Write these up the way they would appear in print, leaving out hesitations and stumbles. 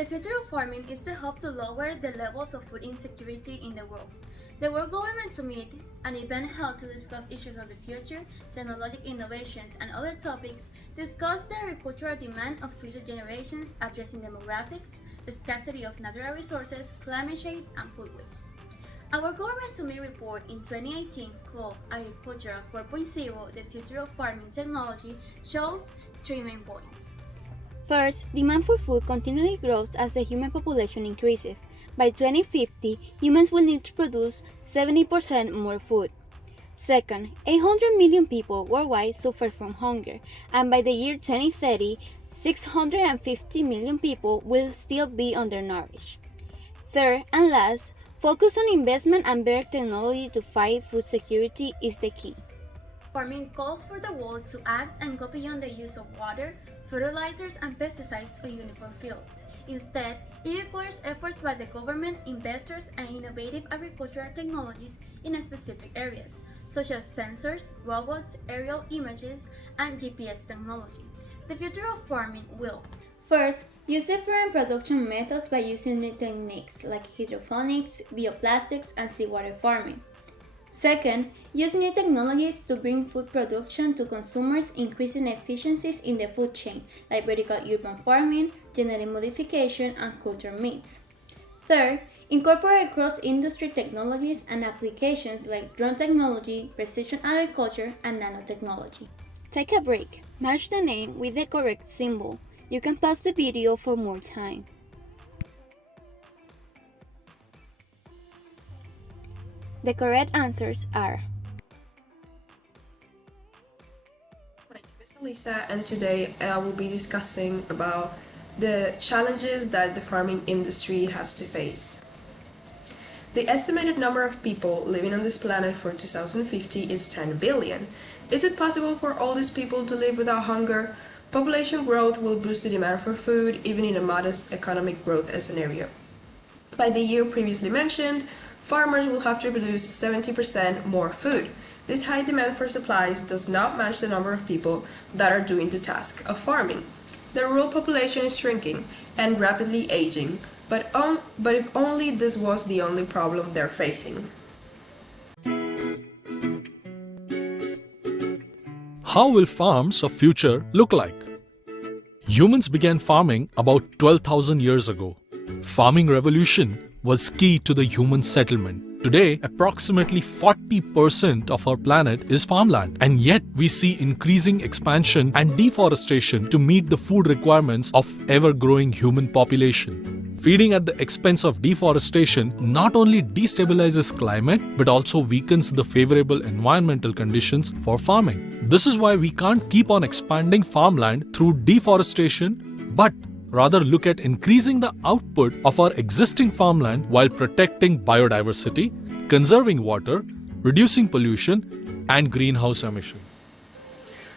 The future of farming is the hope to lower the levels of food insecurity in the world. The World Government Summit, an event held to discuss issues of the future, technological innovations, and other topics, discussed the agricultural demand of future generations, addressing demographics, the scarcity of natural resources, climate change, and food waste. Our Government Summit report in 2018 called Agriculture 4.0, the Future of Farming Technology, shows three main points. First, demand for food continually grows as the human population increases. By 2050, humans will need to produce 70% more food. Second, 800 million people worldwide suffer from hunger, and by the year 2030, 650 million people will still be undernourished. Third and last, focus on investment and better technology to fight food security is the key. Farming calls for the world to act and go beyond the use of water, fertilizers, and pesticides on uniform fields. Instead, it requires efforts by the government, investors, and innovative agricultural technologies in specific areas, such as sensors, robots, aerial images, and GPS technology. The future of farming will: first, use different production methods by using new techniques like hydroponics, bioplastics, and seawater farming. Second, use new technologies to bring food production to consumers, increasing efficiencies in the food chain, like vertical urban farming, genetic modification, and cultured meats. Third, incorporate cross-industry technologies and applications like drone technology, precision agriculture, and nanotechnology. Take a break. Match the name with the correct symbol. You can pause the video for more time. The correct answers are: My name is Melissa, and today I will be discussing about the challenges that the farming industry has to face. The estimated number of people living on this planet for 2050 is 10 billion. Is it possible for all these people to live without hunger? Population growth will boost the demand for food, even in a modest economic growth scenario. By the year previously mentioned, farmers will have to produce 70% more food. This high demand for supplies does not match the number of people that are doing the task of farming. The rural population is shrinking and rapidly aging, but if only this was the only problem they're facing. How will farms of future look like? Humans began farming about 12,000 years ago. Farming revolution was key to the human settlement. Today, approximately 40% of our planet is farmland, and yet we see increasing expansion and deforestation to meet the food requirements of ever-growing human population. Feeding at the expense of deforestation not only destabilizes climate but also weakens the favorable environmental conditions for farming. This is why we can't keep on expanding farmland through deforestation, but rather look at increasing the output of our existing farmland while protecting biodiversity, conserving water, reducing pollution, and greenhouse emissions.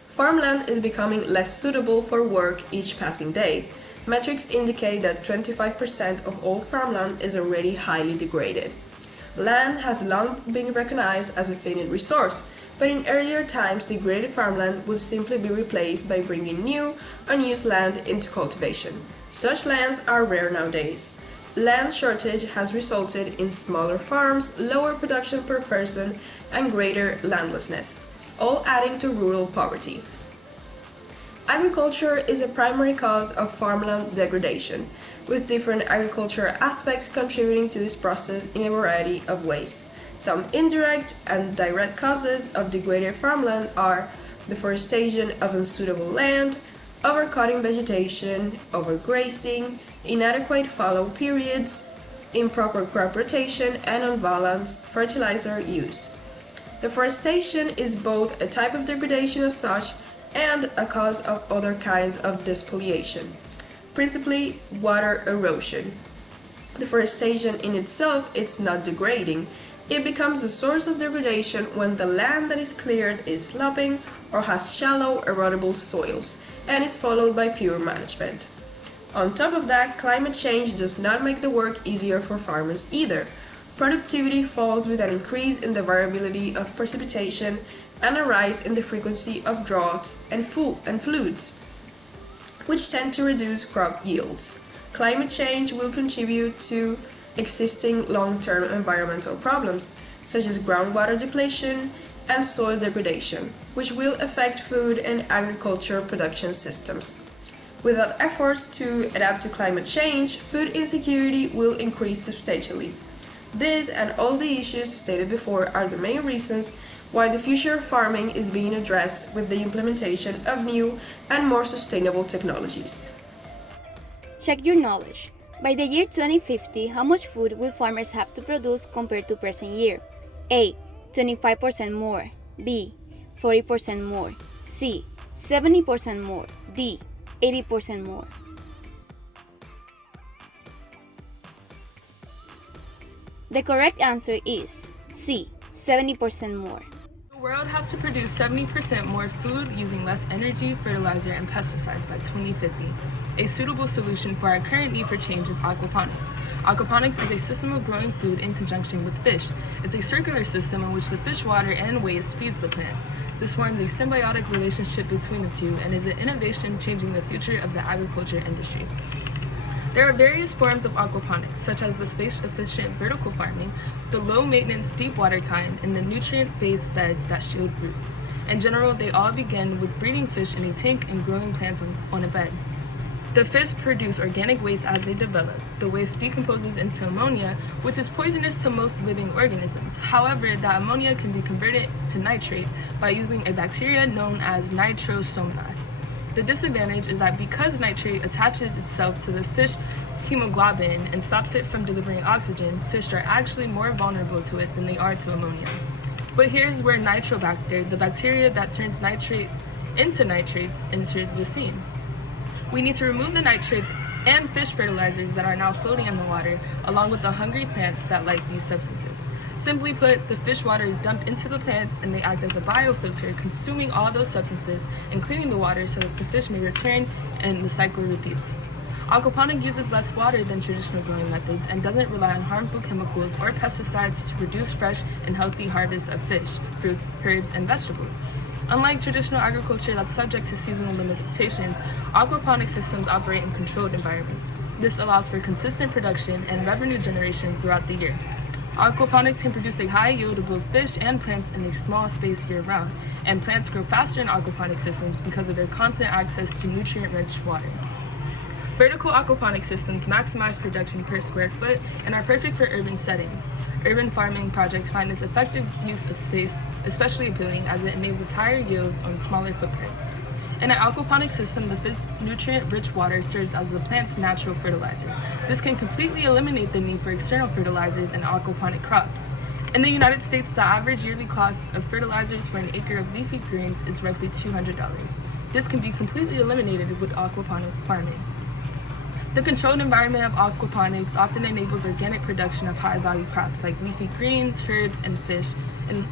Farmland is becoming less suitable for work each passing day. Metrics indicate that 25% of all farmland is already highly degraded. Land has long been recognized as a finite resource, but in earlier times, degraded farmland would simply be replaced by bringing new, unused land into cultivation. Such lands are rare nowadays. Land shortage has resulted in smaller farms, lower production per person, and greater landlessness, all adding to rural poverty. Agriculture is a primary cause of farmland degradation, with different agricultural aspects contributing to this process in a variety of ways. Some indirect and direct causes of degraded farmland are deforestation of unsuitable land, overcutting vegetation, overgrazing, inadequate fallow periods, improper crop rotation, and unbalanced fertilizer use. Deforestation is both a type of degradation as such and a cause of other kinds of despoliation, principally water erosion. Deforestation in itself is not degrading. It becomes a source of degradation when the land that is cleared is sloping or has shallow, erodible soils, and is followed by poor management. On top of that, climate change does not make the work easier for farmers either. Productivity falls with an increase in the variability of precipitation and a rise in the frequency of droughts and floods, which tend to reduce crop yields. Climate change will contribute to existing long-term environmental problems, such as groundwater depletion and soil degradation, which will affect food and agriculture production systems. Without efforts to adapt to climate change, food insecurity will increase substantially. This and all the issues stated before are the main reasons why the future of farming is being addressed with the implementation of new and more sustainable technologies. Check your knowledge. By the year 2050, how much food will farmers have to produce compared to present year? A. 25% more. B. 40% more. C. 70% more. D. 80% more. The correct answer is C. 70% more. The world has to produce 70% more food using less energy, fertilizer, and pesticides by 2050. A suitable solution for our current need for change is aquaponics. Aquaponics is a system of growing food in conjunction with fish. It's a circular system in which the fish water and waste feeds the plants. This forms a symbiotic relationship between the two and is an innovation changing the future of the agriculture industry. There are various forms of aquaponics, such as the space-efficient vertical farming, the low-maintenance deep water kind, and the nutrient-based beds that shield roots. In general, they all begin with breeding fish in a tank and growing plants on a bed. The fish produce organic waste as they develop. The waste decomposes into ammonia, which is poisonous to most living organisms. However, that ammonia can be converted to nitrate by using a bacteria known as nitrosomonas. The disadvantage is that because nitrate attaches itself to the fish hemoglobin and stops it from delivering oxygen, fish are actually more vulnerable to it than they are to ammonia. But here's where nitrobacter, the bacteria that turns nitrate into nitrates, enters the scene. We need to remove the nitrates and fish fertilizers that are now floating in the water, along with the hungry plants that like these substances. Simply put, the fish water is dumped into the plants and they act as a biofilter, consuming all those substances and cleaning the water so that the fish may return and the cycle repeats. Aquaponics uses less water than traditional growing methods and doesn't rely on harmful chemicals or pesticides to produce fresh and healthy harvests of fish, fruits, herbs, and vegetables. Unlike traditional agriculture that's subject to seasonal limitations, aquaponic systems operate in controlled environments. This allows for consistent production and revenue generation throughout the year. Aquaponics can produce a high yield of both fish and plants in a small space year-round, and plants grow faster in aquaponic systems because of their constant access to nutrient-rich water. Vertical aquaponic systems maximize production per square foot and are perfect for urban settings. Urban farming projects find this effective use of space especially appealing as it enables higher yields on smaller footprints. In an aquaponic system, the nutrient-rich water serves as the plant's natural fertilizer. This can completely eliminate the need for external fertilizers in aquaponic crops. In the United States, the average yearly cost of fertilizers for an acre of leafy greens is roughly $200. This can be completely eliminated with aquaponic farming. The controlled environment of aquaponics often enables organic production of high-value crops like leafy greens, herbs, and fish. In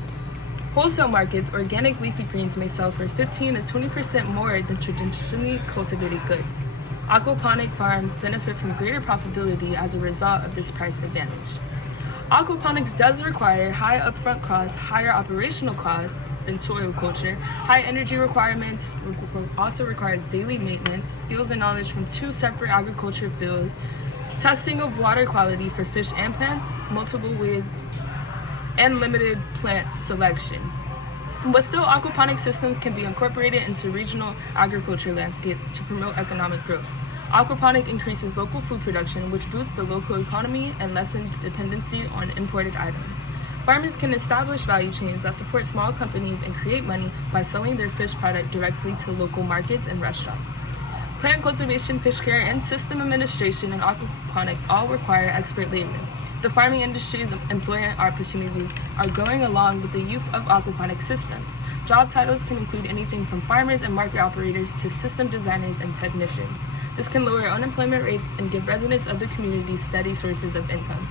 wholesale markets, organic leafy greens may sell for 15 to 20% more than traditionally cultivated goods. Aquaponic farms benefit from greater profitability as a result of this price advantage. Aquaponics does require high upfront costs, higher operational costs than soil culture, high energy requirements, also requires daily maintenance, skills and knowledge from two separate agriculture fields, testing of water quality for fish and plants, multiple ways, and limited plant selection. But still, aquaponic systems can be incorporated into regional agriculture landscapes to promote economic growth. Aquaponic increases local food production, which boosts the local economy and lessens dependency on imported items. Farmers can establish value chains that support small companies and create money by selling their fish product directly to local markets and restaurants. Plant cultivation, fish care, and system administration in aquaponics all require expert labor. The farming industry's employment opportunities are going along with the use of aquaponic systems. Job titles can include anything from farmers and market operators to system designers and technicians. This can lower unemployment rates and give residents of the community steady sources of income.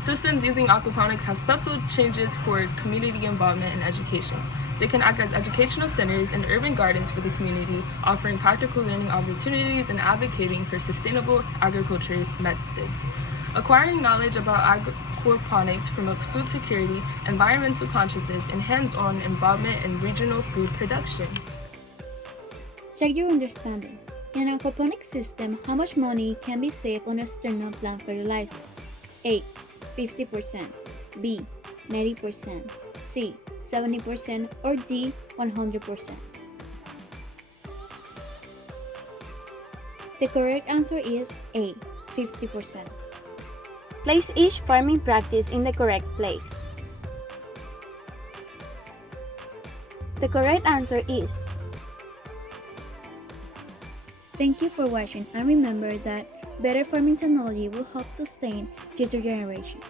Systems using aquaponics have special changes for community involvement and education. They can act as educational centers and urban gardens for the community, offering practical learning opportunities and advocating for sustainable agriculture methods. Acquiring knowledge about aquaponics promotes food security, environmental consciousness, and hands-on involvement in regional food production. Check your understanding. In an aquaponics system, how much money can be saved on external plant fertilizers? A. 50%, B. 90%, C. 70%, or D. 100%. The correct answer is A. 50%. Place each farming practice in the correct place. The correct answer is. Thank you for watching, and remember that better farming technology will help sustain future generations.